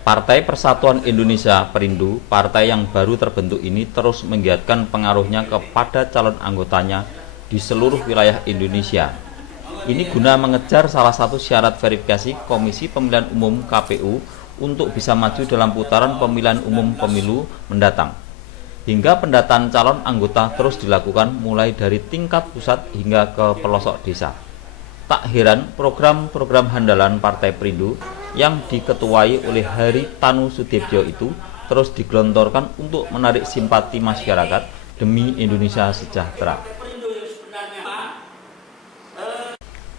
Partai Persatuan Indonesia Perindo, partai yang baru terbentuk ini terus menggiatkan pengaruhnya kepada calon anggotanya di seluruh wilayah Indonesia. Ini guna mengejar salah satu syarat verifikasi Komisi Pemilihan Umum (KPU) untuk bisa maju dalam putaran pemilihan umum pemilu mendatang. Hingga pendataan calon anggota terus dilakukan mulai dari tingkat pusat hingga ke pelosok desa. Tak heran program-program handalan Partai Perindo yang diketuai oleh Hari Tanu Sudibyo itu terus digelontorkan untuk menarik simpati masyarakat demi Indonesia sejahtera.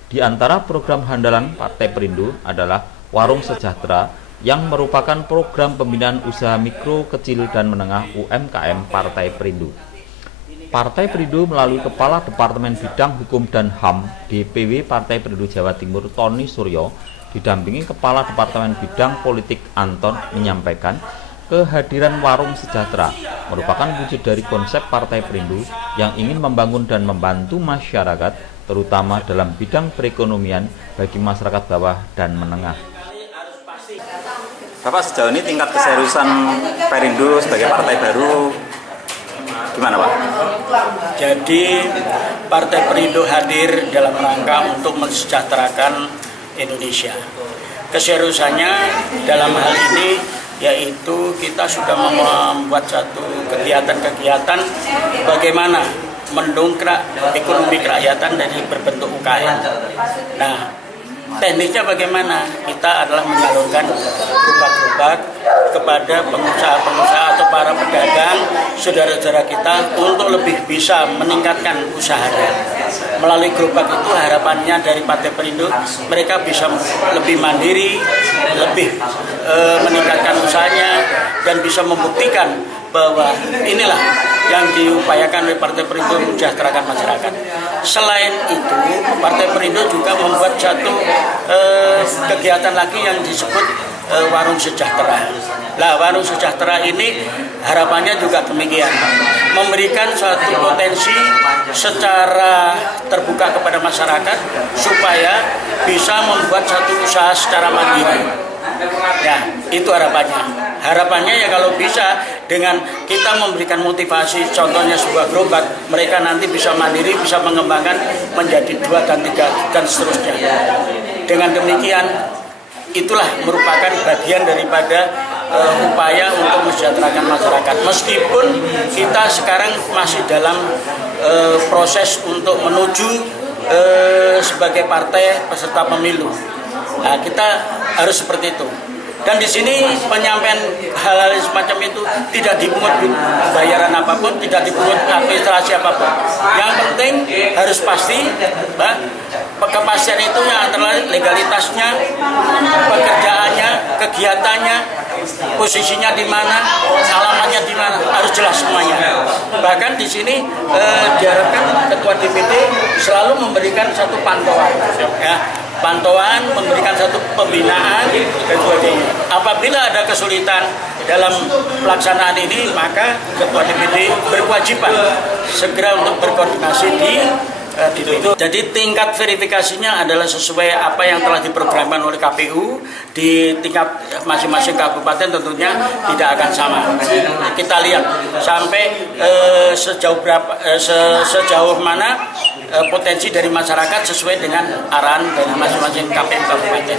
Di antara program handalan Partai Perindo adalah Warung Sejahtera yang merupakan program pembinaan usaha mikro, kecil, dan menengah UMKM Partai Perindo. Partai Perindo melalui Kepala Departemen Bidang Hukum dan HAM DPW Partai Perindo Jawa Timur Tony Suryo didampingi Kepala Departemen Bidang Politik Anton menyampaikan kehadiran Warung Sejahtera merupakan wujud dari konsep Partai Perindo yang ingin membangun dan membantu masyarakat terutama dalam bidang perekonomian bagi masyarakat bawah dan menengah. Bapak, sejauh ini tingkat keseriusan Perindo sebagai partai baru gimana, Pak? Jadi Partai Perindo hadir dalam rangka untuk mensejahterakan Indonesia. Keseriusannya dalam hal ini yaitu kita sudah membuat satu kegiatan-kegiatan bagaimana mendongkrak ekonomi kerakyatan dari berbentuk UKM. Nah, teknisnya bagaimana? Kita adalah menyalurkan gerobak-gerobak kepada pengusaha-pengusaha atau para pedagang, saudara-saudara kita untuk lebih bisa meningkatkan usahanya. Melalui gerobak itu harapannya dari Partai Perindo mereka bisa lebih mandiri, lebih meningkatkan usahanya dan bisa membuktikan bahwa inilah yang diupayakan oleh Partai Perindo mensejahterakan masyarakat. Selain itu, Partai Perindo juga membuat satu kegiatan lagi yang disebut Warung Sejahtera. Nah, Warung Sejahtera ini harapannya juga demikian, memberikan suatu potensi secara terbuka kepada masyarakat supaya bisa membuat satu usaha secara mandiri. Ya, itu harapannya. Harapannya ya kalau bisa dengan kita memberikan motivasi, contohnya sebuah gerobak, mereka nanti bisa mandiri, bisa mengembangkan menjadi 2 dan 3 dan seterusnya. Dengan demikian, itulah merupakan bagian daripada upaya untuk mensejahterakan masyarakat. Meskipun kita sekarang masih dalam proses untuk menuju sebagai partai peserta pemilu. Nah, kita harus seperti itu. Dan di sini penyampaian hal-hal semacam itu tidak dipungut bayaran apapun, tidak dipungut administrasi apapun. Yang penting harus pasti, kepastian itu yang antara legalitasnya, pekerjaannya, kegiatannya, posisinya di mana, alamatnya di mana, harus jelas semuanya. Bahkan di sini diharapkan Ketua DPD selalu memberikan satu pantauan, ya. Pantauan, memberikan satu pembinaan dan sebagainya. Apabila ada kesulitan dalam pelaksanaan ini, maka Ketua DPD berkewajiban segera untuk berkoordinasi di itu. Jadi tingkat verifikasinya adalah sesuai apa yang telah diprogramkan oleh KPU di tingkat masing-masing kabupaten, tentunya tidak akan sama. Kita lihat sampai sejauh mana potensi dari masyarakat sesuai dengan arahan dari masing-masing KPU kabupaten.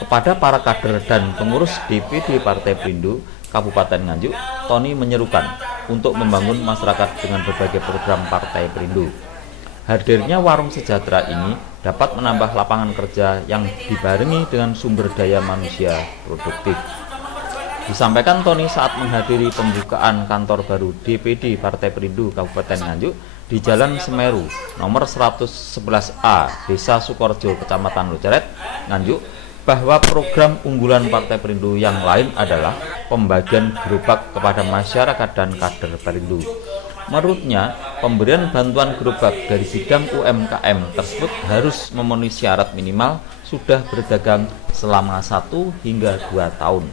Kepada para kader dan pengurus DPD Partai Perindo Kabupaten Nganjuk, Tony menyerukan untuk membangun masyarakat dengan berbagai program Partai Perindo. Hadirnya Warung Sejahtera ini dapat menambah lapangan kerja yang dibarengi dengan sumber daya manusia produktif. Disampaikan Tony saat menghadiri pembukaan kantor baru DPD Partai Perindo Kabupaten Nganjuk di Jalan Semeru, nomor 111A, Desa Sukorejo, Kecamatan Loceret, Nganjuk, bahwa program unggulan Partai Perindo yang lain adalah pembagian gerobak kepada masyarakat dan kader Perindo. Menurutnya, pemberian bantuan gerobak dari bidang UMKM tersebut harus memenuhi syarat minimal sudah berdagang selama 1 hingga 2 tahun.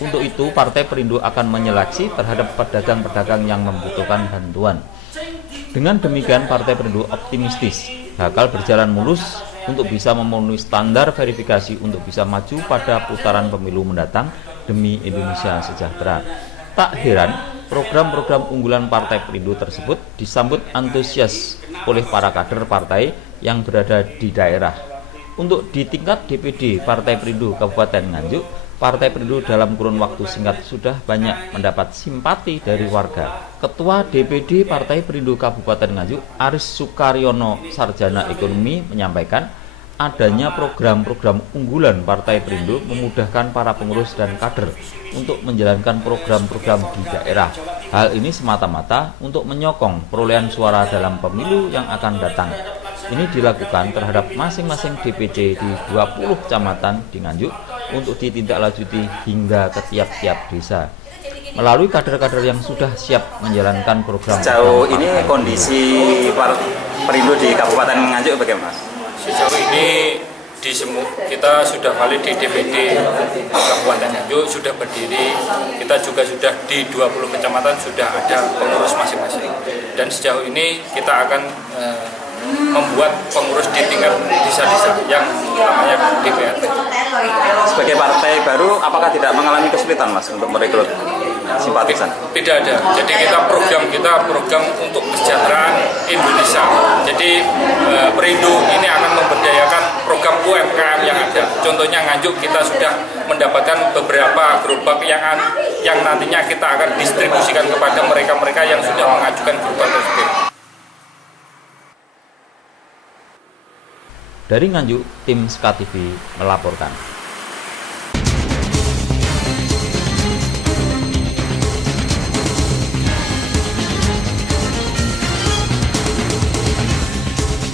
Untuk itu, Partai Perindo akan menyeleksi terhadap pedagang-pedagang yang membutuhkan bantuan. Dengan demikian, Partai Perindo optimistis bakal berjalan mulus untuk bisa memenuhi standar verifikasi untuk bisa maju pada putaran pemilu mendatang demi Indonesia sejahtera. Tak heran, program-program unggulan Partai Perindo tersebut disambut antusias oleh para kader partai yang berada di daerah. Untuk di tingkat DPD Partai Perindo Kabupaten Nganjuk, Partai Perindo dalam kurun waktu singkat sudah banyak mendapat simpati dari warga. Ketua DPD Partai Perindo Kabupaten Nganjuk, Aris Sukaryono, sarjana ekonomi, menyampaikan adanya program-program unggulan Partai Perindo memudahkan para pengurus dan kader untuk menjalankan program-program di daerah. Hal ini semata-mata untuk menyokong perolehan suara dalam pemilu yang akan datang. Ini dilakukan terhadap masing-masing DPC di 20 kecamatan di Nganjuk untuk ditindaklanjuti hingga ke tiap-tiap desa melalui kader-kader yang sudah siap menjalankan program. Sejauh ini kondisi Perindo di Kabupaten Nganjuk bagaimana? Sejauh ini kita sudah valid di DPD Kabupaten Nganjuk, sudah berdiri. Kita juga sudah di 20 kecamatan sudah ada pengurus masing-masing. Dan sejauh ini kita akan membuat pengurus di tingkat desa-desa yang namanya DPRD. Sebagai partai baru, apakah tidak mengalami kesulitan Mas untuk merekrut simpatisan? Tidak ada. Jadi program untuk kesejahteraan Indonesia. Jadi Perindo ini akan memberdayakan program UMKM yang ada. Contohnya Nganjuk kita sudah mendapatkan beberapa gerobak yang nantinya kita akan distribusikan kepada mereka-mereka yang sudah mengajukan gerobak tersebut. Dari Nganjuk, tim SKTV melaporkan.